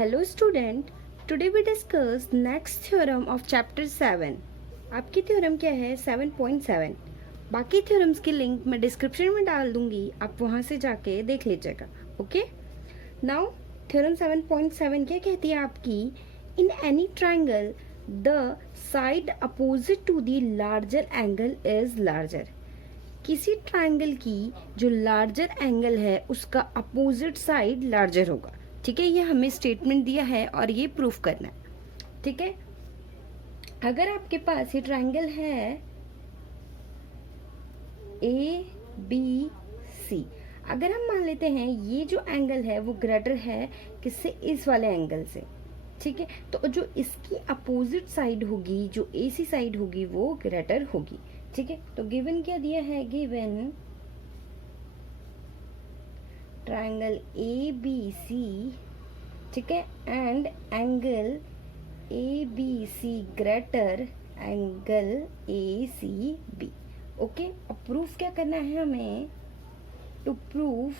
Hello student, today we discuss next theorem of chapter 7. आपकी theorem क्या है 7.7. बाकी थ्योरम्स की लिंक मैं डिस्क्रिप्शन में डाल दूंगी, आप वहाँ से जाके देख लीजिएगा. ओके, नाउ थ्योरम 7.7 क्या कहती है आपकी, in any triangle the side opposite to the larger angle is larger. किसी ट्रायंगल की जो लार्जर एंगल है उसका अपोजिट साइड लार्जर होगा. ठीक है, ये हमें स्टेटमेंट दिया है और ये प्रूफ करना है. ठीक है, अगर आपके पास ये ट्रायंगल है ए बी सी, अगर हम मान लेते हैं ये जो एंगल है वो ग्रेटर है किससे, इस वाले एंगल से. ठीक है, तो जो इसकी अपोजिट साइड होगी, जो ए सी साइड होगी, वो ग्रेटर होगी. ठीक है, तो गिवन क्या दिया है, given triangle A B C, ठीक है, and angle A B C greater angle A C B. Okay, अब प्रूफ क्या करना है हमें, टू प्रूफ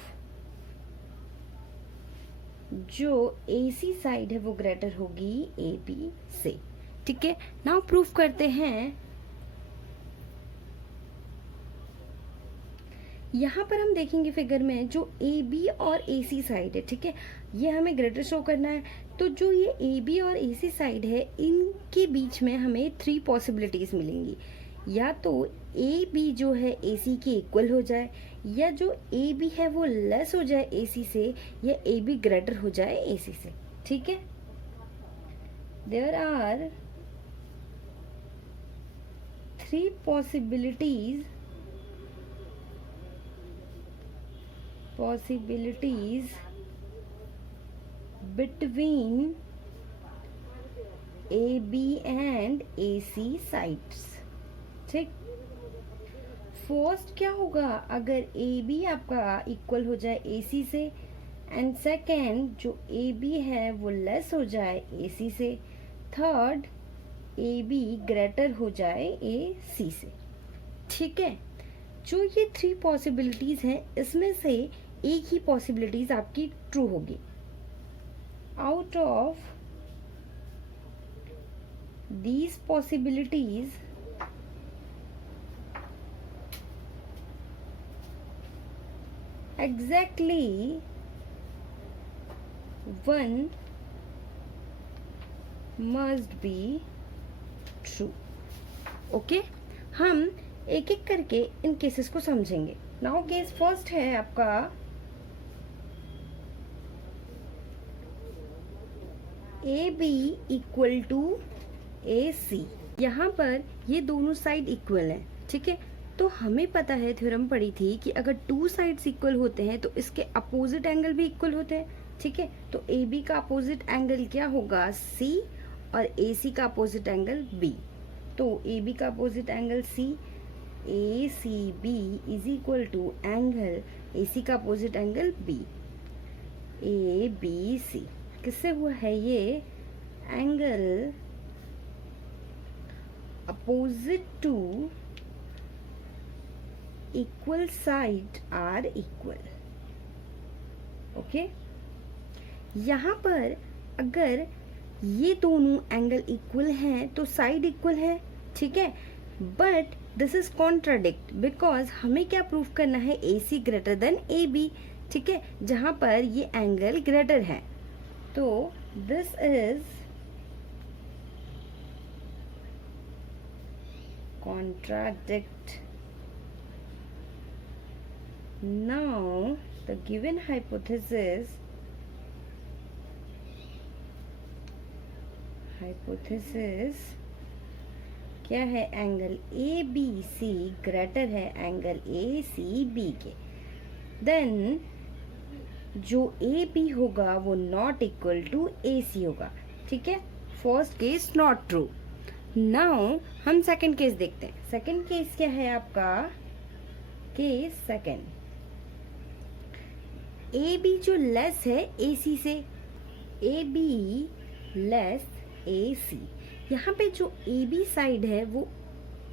जो ए सी साइड है वो ग्रेटर होगी ए बी से. ठीक है, नाउ प्रूफ करते हैं. यहाँ पर हम देखेंगे फिगर में जो ए बी और ए सी साइड है, ठीक है, ये हमें ग्रेटर शो करना है. तो जो ये ए बी और ए सी साइड है इनके बीच में हमें 3 पॉसिबिलिटीज मिलेंगी. या तो ए बी जो है ए सी के इक्वल हो जाए, या जो ए बी है वो लेस हो जाए ए सी से, या ए बी ग्रेटर हो जाए ए सी से. ठीक है, there are 3 possibilities between AB and AC sides. ठीक, फर्स्ट क्या होगा, अगर AB आपका इक्वल हो जाए AC से, एंड सेकेंड जो AB है वो लेस हो जाए AC से, थर्ड AB ग्रेटर हो जाए AC से. ठीक है, जो ये 3 पॉसिबिलिटीज हैं इसमें से एक ही पॉसिबिलिटीज आपकी ट्रू होगी. Out of these possibilities exactly one must be true. Okay, हम एक एक करके इन केसेस को समझेंगे. नाउ केस फर्स्ट है आपका A B equal to A सी. यहाँ पर ये दोनों साइड इक्वल हैं. ठीक है, तो हमें पता है, थ्योरम पढ़ी थी कि अगर 2 साइड्स इक्वल होते हैं तो इसके अपोजिट एंगल भी इक्वल होते हैं. ठीक है, तो ए बी का अपोजिट एंगल क्या होगा, सी, और ए सी का अपोजिट एंगल बी. तो ए बी का opposite angle C, A C B is equal to angle A C का opposite angle B. A B C किससे हुआ है, ये angle opposite to equal side are equal. Okay, यहाँ पर अगर ये दोनों एंगल इक्वल हैं तो साइड इक्वल है. ठीक है, but this is contradict because हमें क्या प्रूफ करना है, A C greater than A B. ठीक है, जहां पर ये एंगल ग्रेटर है. तो this is contradict. Now the given hypothesis क्या है, angle A B C greater है एंगल ए सी बी के. देन जो ए बी होगा वो not equal to A C होगा. ठीक है, first case not true. Now हम सेकंड केस देखते हैं. सेकंड केस क्या है आपका, केस सेकंड, ए बी जो लेस है ए सी से, ए बी लेस ए सी. यहाँ पे जो ए बी साइड है वो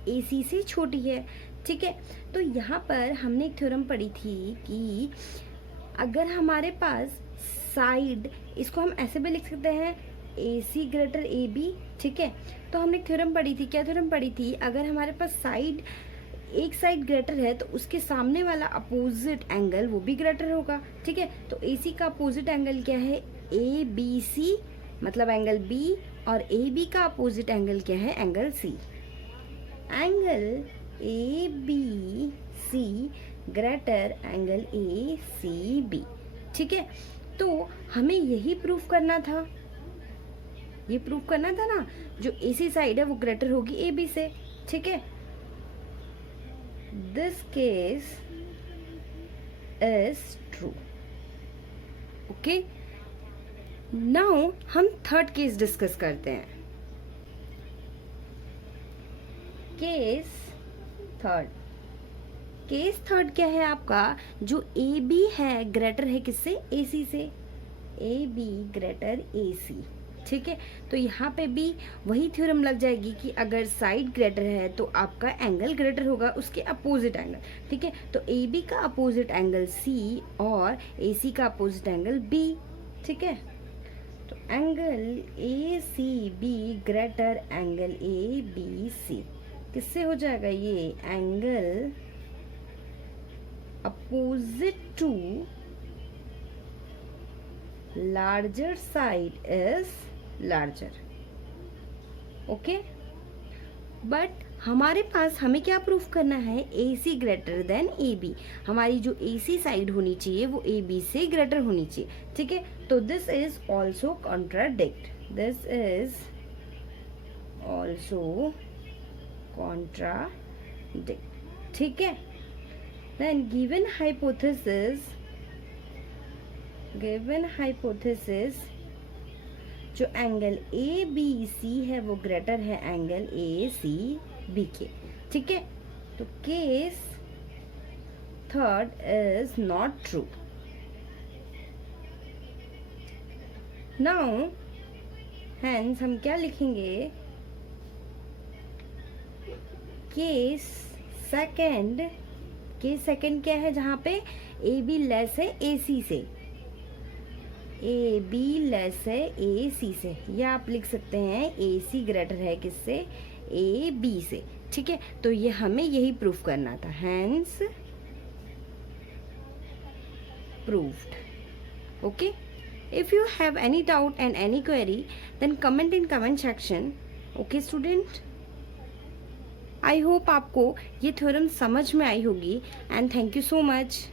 ए सी से छोटी है. ठीक है, तो यहाँ पर हमने एक थ्योरम पढ़ी थी कि अगर हमारे पास साइड इसको हम ऐसे भी लिख सकते हैं ए सी ग्रेटर ए बी, ठीक है। तो हमने थ्योरम पढ़ी थी, क्या थ्योरम पढ़ी थी, अगर हमारे पास साइड एक साइड ग्रेटर है तो उसके सामने वाला अपोजिट एंगल वो भी ग्रेटर होगा, ठीक है। तो ए सी का अपोजिट एंगल क्या है, ए बी सी, मतलब एंगल बी, और ए बी का अपोजिट एंगल क्या है, angle C. Angle A B C greater angle A C B, ठीक है। तो हमें यही प्रूफ करना था, ये प्रूफ करना था ना, जो ए सी साइड है वो ग्रेटर होगी ए बी से, ठीक है। This case is true, okay. Now हम थर्ड केस डिस्कस करते हैं। केस थर्ड, केस थर्ड क्या है आपका, जो ए बी है ग्रेटर है किससे, ए सी से, ए बी ग्रेटर ए सी, ठीक है। तो यहाँ पे भी वही थ्योरम लग जाएगी कि अगर साइड ग्रेटर है तो आपका एंगल ग्रेटर होगा उसके अपोजिट एंगल, ठीक है। तो ए बी का अपोजिट एंगल सी और ए सी का अपोजिट एंगल बी, ठीक है। तो angle A C B greater angle A B C किससे हो जाएगा, ये angle opposite to larger side is larger, okay. But हमारे पास हमें क्या प्रूफ करना है, A C greater than A B, हमारी जो ए सी साइड होनी चाहिए वो ए बी से ग्रेटर होनी चाहिए, ठीक है। तो this is also contradict, this is also contradict, ठीक है। देन गिवन हाइपोथेसिस जो एंगल ए बी सी है वो ग्रेटर है एंगल ए सी बी के, ठीक है। तो case third is not true. Now hence हम क्या लिखेंगे, केस सेकंड क्या है, जहां पे ए बी लेस है ए सी से, ए बी लेस है ए सी से, या आप लिख सकते हैं ए सी ग्रेटर है किससे, ए बी से, ठीक है। तो ये हमें यही प्रूफ करना था, hence proved, okay. If you have any doubt and any query then comment in comment section, okay student. I hope आपको ये थ्योरम समझ में आई होगी and thank you so much.